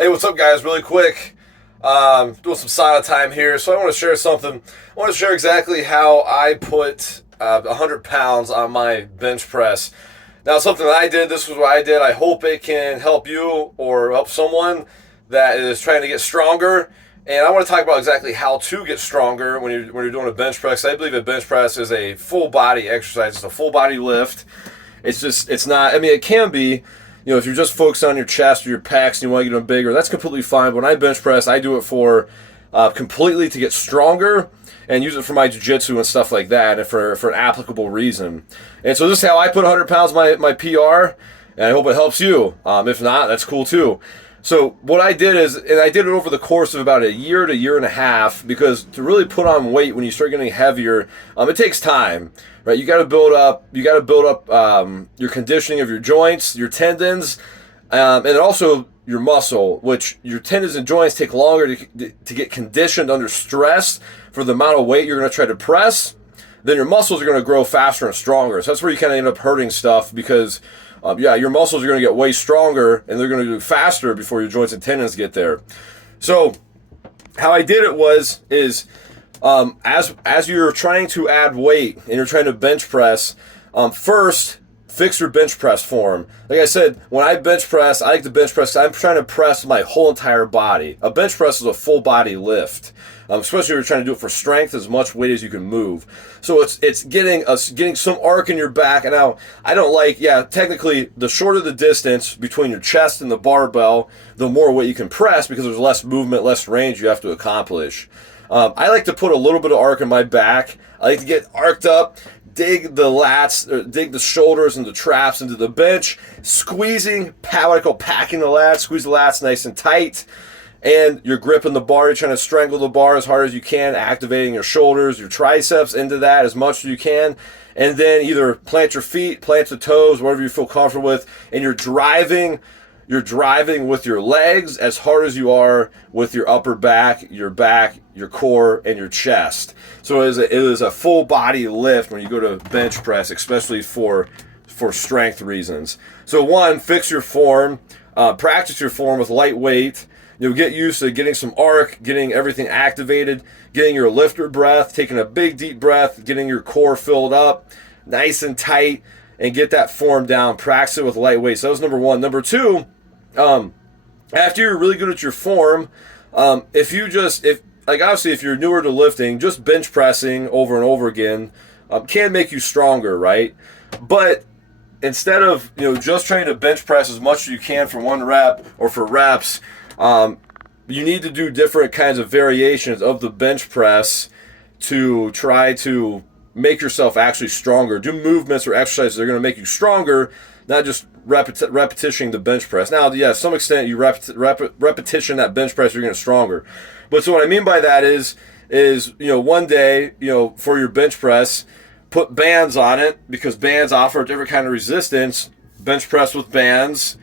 Hey, what's up, guys? Really quick, doing some silent time here. So I want to share something. I want to share exactly how I put 100 pounds on my bench press. Now, something that I did. This was what I did. I hope it can help you or help someone that is trying to get stronger. And I want to talk about exactly how to get stronger when you're doing a bench press. I believe a bench press is a full body exercise. It's a full body lift. It's not. I mean, it can be. If you're just focused on your chest or your pecs and you want to get them bigger, that's completely fine. But when I bench press, I do it for completely to get stronger and use it for my jiu-jitsu and stuff like that, and for an applicable reason. And so this is how I put 100 pounds my PR, and I hope it helps you. If not, that's cool too. So what I did is, and I did it over the course of about a year to year and a half, because to really put on weight when you start getting heavier, it takes time, right? You got to build up your conditioning of your joints, your tendons, and also your muscle, which your tendons and joints take longer to get conditioned under stress for the amount of weight you're going to try to press. Then your muscles are going to grow faster and stronger. So that's where you kind of end up hurting stuff, because your muscles are going to get way stronger and they're going to do faster before your joints and tendons get there. So how I did it is as you're trying to add weight and you're trying to bench press, first fix your bench press form. Like I said, when I bench press, I like to bench press. I'm trying to press my whole entire body. A bench press is a full body lift. Especially if you're trying to do it for strength, as much weight as you can move. So it's getting some arc in your back. And now I don't technically the shorter the distance between your chest and the barbell, the more weight you can press, because there's less movement, less range you have to accomplish. I like to put a little bit of arc in my back. I like to get arced up, dig the lats, or dig the shoulders and the traps into the bench, squeezing, what I call packing the lats, squeeze the lats nice and tight. And you're gripping the bar, you're trying to strangle the bar as hard as you can, activating your shoulders, your triceps into that as much as you can. And then either plant your feet, plant the toes, whatever you feel comfortable with, and you're driving with your legs as hard as you are with your upper back, your core, and your chest. So it is a full body lift when you go to bench press, especially for strength reasons. So one, fix your form, practice your form with light weight. Get used to getting some arc, getting everything activated, getting your lifter breath, taking a big deep breath, getting your core filled up nice and tight, and get that form down. Practice it with light weight. So that was number one. Number two, after you're really good at your form, if you're newer to lifting, just bench pressing over and over again can make you stronger, right? But instead of just trying to bench press as much as you can for one rep or for reps, you need to do different kinds of variations of the bench press to try to make yourself actually stronger. Do movements or exercises that are going to make you stronger, not just repetitioning the bench press. Now, to some extent, you repetition that bench press, you're going to stronger. But so what I mean by that is one day, for your bench press, put bands on it, because bands offer a different kind of resistance. Bench press with bands,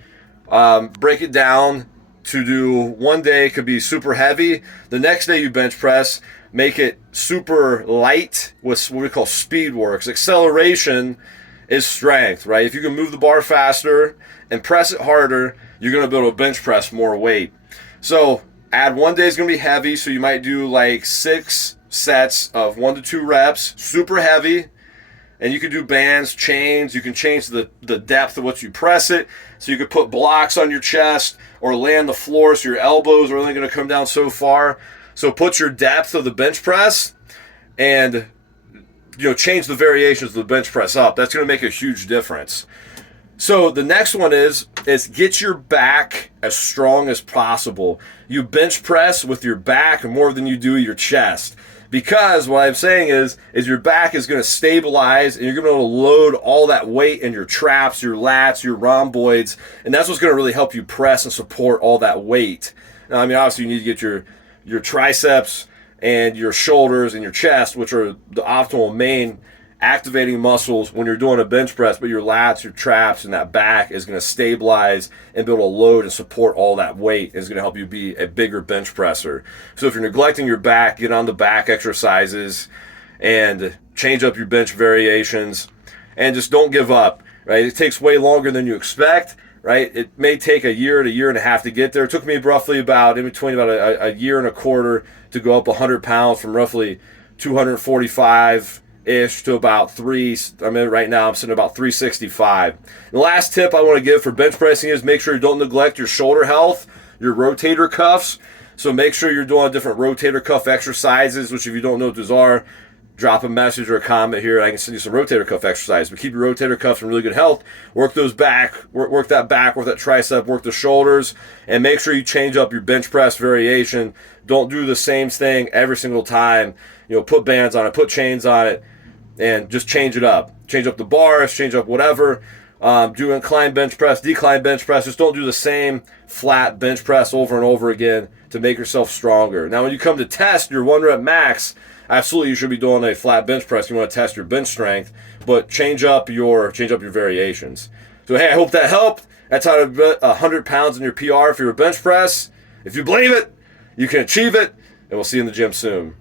break it down to do one day could be super heavy. The next day you bench press, make it super light with what we call speed works. Acceleration is strength, right? If you can move the bar faster and press it harder, you're going to be able to bench press more weight. So add one day is going to be heavy, so you might do like 6 sets of 1 to 2 reps, super heavy. And you can do bands, chains. You can change the depth of what you press it. So you could put blocks on your chest or lay on the floor so your elbows are only going to come down so far. So put your depth of the bench press and change the variations of the bench press up. That's going to make a huge difference. So the next one is get your back as strong as possible. You bench press with your back more than you do your chest. Because what I'm saying is your back is going to stabilize, and you're going to be able to load all that weight in your traps, your lats, your rhomboids, and that's what's going to really help you press and support all that weight. Now, I mean, obviously you need to get your triceps and your shoulders and your chest, which are the optimal main activating muscles when you're doing a bench press, but your lats, your traps, and that back is going to stabilize and be able to load and support all that weight. Is going to help you be a bigger bench presser. So if you're neglecting your back, get on the back exercises and change up your bench variations, and just don't give up, right? It takes way longer than you expect, right? It may take a year to year and a half to get there. It took me roughly about a year and a quarter to go up 100 pounds from roughly 245-ish to about right now I'm sitting at about 365. The last tip I want to give for bench pressing is make sure you don't neglect your shoulder health, your rotator cuffs. So make sure you're doing different rotator cuff exercises, which if you don't know what those are, drop a message or a comment here, and I can send you some rotator cuff exercises. But keep your rotator cuffs in really good health. Work those back, work that tricep, work the shoulders, and make sure you change up your bench press variation. Don't do the same thing every single time. Put bands on it, put chains on it, and just change it up. Change up the bars, change up whatever. Do incline bench press, decline bench press. Just don't do the same flat bench press over and over again to make yourself stronger. Now, when you come to test your 1 rep max, absolutely you should be doing a flat bench press. You want to test your bench strength, but change up your variations. So hey, I hope that helped. That's how to put 100 pounds in your PR for your bench press. If you believe it, you can achieve it, and we'll see you in the gym soon.